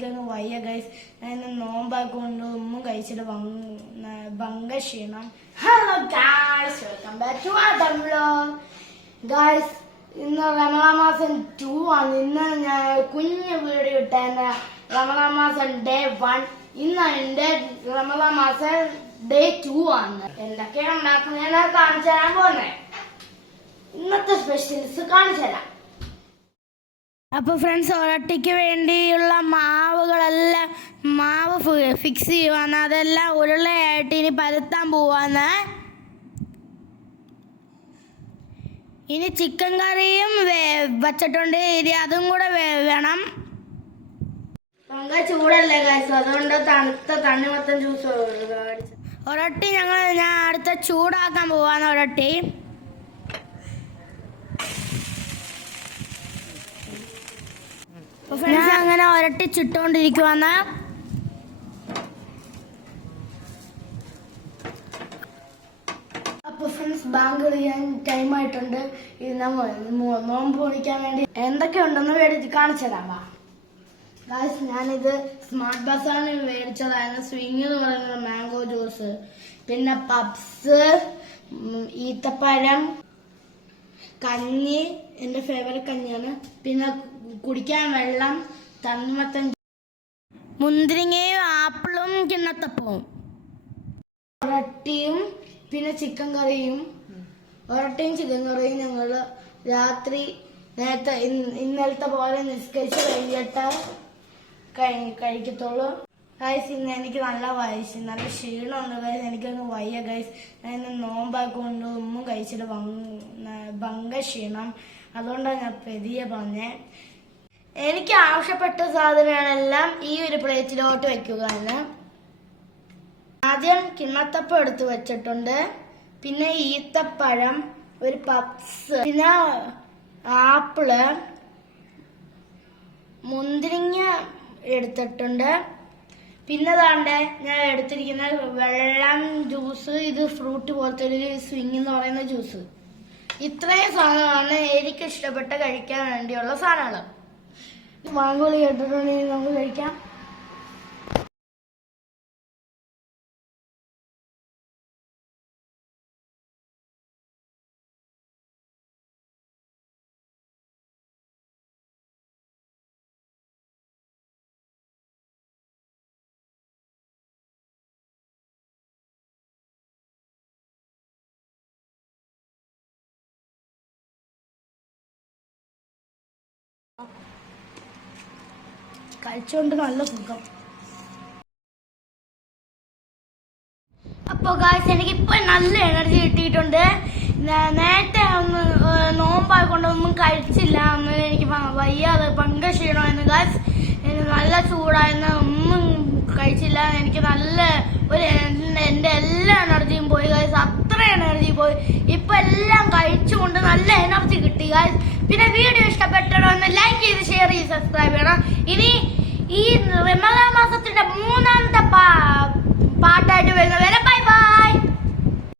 എനിക്കങ്ങ് വയ്യ ഗൈസ് ഞാൻ നോമ്പാക്കൊണ്ട് ഒന്നും കഴിച്ചിട്ട് ഭംഗ ക്ഷീണം. Hello guys welcome back to vlog guys ഇന്ന് റമളാ മാസം ടു ആണ്. ഇന്ന് ഞാൻ കുഞ്ഞു വീഡിയോ ഇട്ടേന്ന് റമളാ മാസം ഡേ വൺ ഇന്ന് എന്റെ റമളാ മാസം ഡേ ടു ആണ്. എന്തൊക്കെയാണ് ഉണ്ടാക്കുന്നത്? ഞാൻ കാണിച്ചു തരാൻ പോന്നെ. ഇന്നത്തെ സ്പെഷ്യൽസ് കാണിച്ചു തരാം. അപ്പൊ ഫ്രണ്ട്സ് ഒരട്ടിക്ക് വേണ്ടിയുള്ള മാവുകളെല്ലാം മാവ് ഫിക്സ് ചെയ്യുവാന്ന്. അതെല്ലാം ഉരുളയായിട്ട് ഇനി പരത്താൻ പോവാന്ന്. ഇനി ചിക്കൻ കറിയും വച്ചിട്ടുണ്ട്. ഇനി അതും കൂടെ വേണം. പൊങ്ക ചൂടല്ലേ അതുകൊണ്ട് തണുത്ത തണ്ണിമത്തൻ ജ്യൂസ് ഒരട്ടി ഞങ്ങൾ ഞാൻ അടുത്ത ചൂടാക്കാൻ പോവാന്ന് ഒരട്ടി. ഞാൻ അങ്ങനെ ഒരട്ടി ചുട്ടോണ്ടിരിക്കുവാന്ന് അപ്പോൾ ഫ്രണ്ട്സ് ബാങ്ക് ചെയ്യാൻ ടൈം ആയിട്ടുണ്ട്. ഇത് നമ്മ മോ- നോമ്പ് പൊളിക്കാൻ വേണ്ടി എന്തൊക്കെ ഉണ്ടെന്ന് മേടിച്ച് കാണിച്ചു തരാം ഗായ്സ് ഞാനിത് സ്മാർട്ട് ബസ്സാണ് മേടിച്ചതായിരുന്നു. സ്വിങ് എന്ന് പറയുന്നത് മാംഗോ ജ്യൂസ് പിന്നെ പപ്സ് ഈത്തപ്പഴം കഞ്ഞി എന്റെ ഫേവറേറ്റ് കഞ്ഞിയാണ്. പിന്നെ കുടിക്കാൻ വെള്ളം തണ്ണിമത്തൻ മുന്തിരിങ്ങയും ആപ്പിളും കിണ്ണത്തപ്പവും. ഒരട്ടിയും പിന്നെ ചിക്കൻ കറിയും. ഒരട്ടിയും ചിക്കൻ കറിയും ഞങ്ങൾ രാത്രി നേരത്തെ ഇന്ന് ഇന്നലത്തെ പോലെ നിസ്കരിച്ച് കഴിഞ്ഞിട്ട് കഴി- കഴിക്കത്തുള്ളൂ. ഗൈസ് ഇന്ന് എനിക്ക് നല്ല വയസ്സ് നല്ല ക്ഷീണമുണ്ട്. ഗൈസ് എനിക്കൊന്ന് വയ്യ. ഗൈസ് ഞാൻ ഇന്ന് നോമ്പാക്കൊണ്ട് ഒന്നും കഴിച്ചിട്ട് ഭംഗ ക്ഷീണം. അതുകൊണ്ടാണ് ഞാൻ പെരിയ പറഞ്ഞേ. എനിക്ക് ആവശ്യപ്പെട്ട സാധനങ്ങളെല്ലാം ഈ ഒരു പ്ലേറ്റിലോട്ട് വെക്കുക എന്ന്. ആദ്യം കിണ്ണത്തപ്പം എടുത്ത് വെച്ചിട്ടുണ്ട്. പിന്നെ ഈത്തപ്പഴം ഒരു പപ്സ് പിന്നെ ആപ്പിൾ മുന്തിരിങ്ങ എടുത്തിട്ടുണ്ട്. പിന്നെ താണ്ടെ ഞാൻ എടുത്തിരിക്കുന്ന വെള്ളം ജ്യൂസ് ഇത് ഫ്രൂട്ട് പോലത്തെ ഒരു സ്വിങ് എന്ന് പറയുന്ന ജ്യൂസ്. ഇത്രയും സാധനമാണ് എനിക്ക് ഇഷ്ടപ്പെട്ട കഴിക്കാൻ വേണ്ടിയുള്ള സാധനങ്ങൾ. മാങ്ങോളി കേട്ടിട്ടുണ്ടെങ്കിൽ നമുക്ക് കഴിക്കാം. കഴിച്ചുകൊണ്ട് നല്ല സുഖം. അപ്പൊ ഗായ്സ് എനിക്ക് ഇപ്പൊ നല്ല എനർജി കിട്ടിയിട്ടുണ്ട്. നേരത്തെ ഒന്ന് നോമ്പായിക്കൊണ്ട് കഴിച്ചില്ല. അന്ന് എനിക്ക് വയ്യാതെ പങ്ക ക്ഷീണമായിരുന്നു ഗായ്സ് നല്ല ചൂടായിരുന്നു. ഒന്നും കഴിച്ചില്ല. എനിക്ക് നല്ല ഒരു എന്റെ എല്ലാ എനർജിയും പോയി ഗായ്സ് അത്ര എനർജി പോയി. ഇപ്പൊ എല്ലാം കഴിച്ചുകൊണ്ട് നല്ല എനർജി കിട്ടി ഗായ്സ് പിന്നെ വീഡിയോ ഇഷ്ടപ്പെട്ടോ ഒന്ന് ലൈക്ക് ചെയ്ത് ഷെയർ ചെയ്ത് സബ്സ്ക്രൈബ് ചെയ്യണം. ഇനി ഈ റമദാൻ മാസത്തിന്റെ മൂന്നാമത്തെ പാട്ടായിട്ട് വരുന്നവരെ